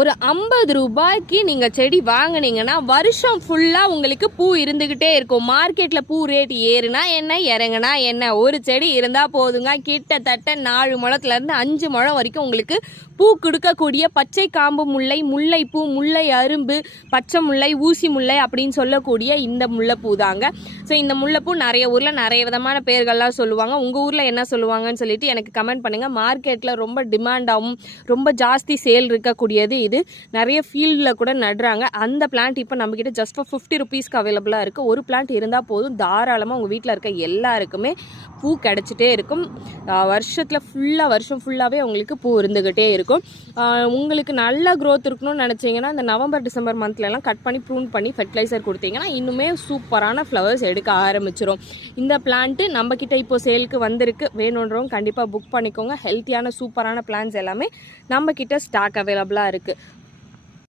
ஒரு 50 ரூபாய்க்கு நீங்கள் செடி வாங்கினீங்கன்னா வருஷம் ஃபுல்லாக உங்களுக்கு பூ இருந்துக்கிட்டே இருக்கும். மார்க்கெட்டில் பூ ரேட் ஏறுனா என்ன இறங்குனா என்ன, ஒரு செடி இருந்தால் போதுங்க. கிட்டத்தட்ட 4 முழத்துலேருந்து 5 முழம் வரைக்கும் உங்களுக்கு பூ கொடுக்கக்கூடிய பச்சை காம்பு முல்லை, முல்லைப்பூ, முல்லை அரும்பு, பச்சை முல்லை, ஊசி முல்லை அப்படின்னு சொல்லக்கூடிய இந்த முல்லைப்பூ தாங்க. ஸோ இந்த முல்லைப்பூ நிறைய ஊரில் நிறைய விதமான பேர்கள்லாம் சொல்லுவாங்க. உங்கள் ஊரில் என்ன சொல்லுவாங்கன்னு சொல்லிட்டு எனக்கு கமெண்ட் பண்ணுங்கள். மார்க்கெட்டில் ரொம்ப டிமாண்டாகவும் ரொம்ப ஜாஸ்தி சேல் இருக்கக்கூடியது இது. நிறைய ஃபீல்டில் கூட நடுறாங்க. அந்த பிளான்ட் இப்போ நம்மக்கிட்ட ஜஸ்ட் ஃபார் 50 ருபீஸ்க்கு அவைலபிளாக இருக்குது. ஒரு பிளான்ட் இருந்தால் போதும், தாராளமாக உங்கள் வீட்டில் இருக்க எல்லாருக்குமே பூ கிடச்சிட்டே இருக்கும். வருஷத்தில் வருஷம் ஃபுல்லாகவே உங்களுக்கு பூ இருந்துக்கிட்டே இருக்கும். உங்களுக்கு நல்ல க்ரோத் இருக்கணும்னு நினச்சிங்கன்னா இந்த நவம்பர் டிசம்பர் மந்த்லலாம் கட் பண்ணி ப்ரூன் பண்ணி ஃபெர்டிலைசர் கொடுத்தீங்கன்னா இன்னுமே சூப்பரான ஃப்ளவர்ஸ் எடுக்க ஆரம்பிச்சிடும். இந்த பிளான்ட்டு நம்மக்கிட்ட இப்போ சேலுக்கு வந்திருக்கு. வேணுன்றவங்க கண்டிப்பாக புக் பண்ணிக்கோங்க. ஹெல்த்தியான சூப்பரான பிளான்ஸ் எல்லாமே நம்மக்கிட்ட ஸ்டாக் அவைலபிளாக இருக்குது.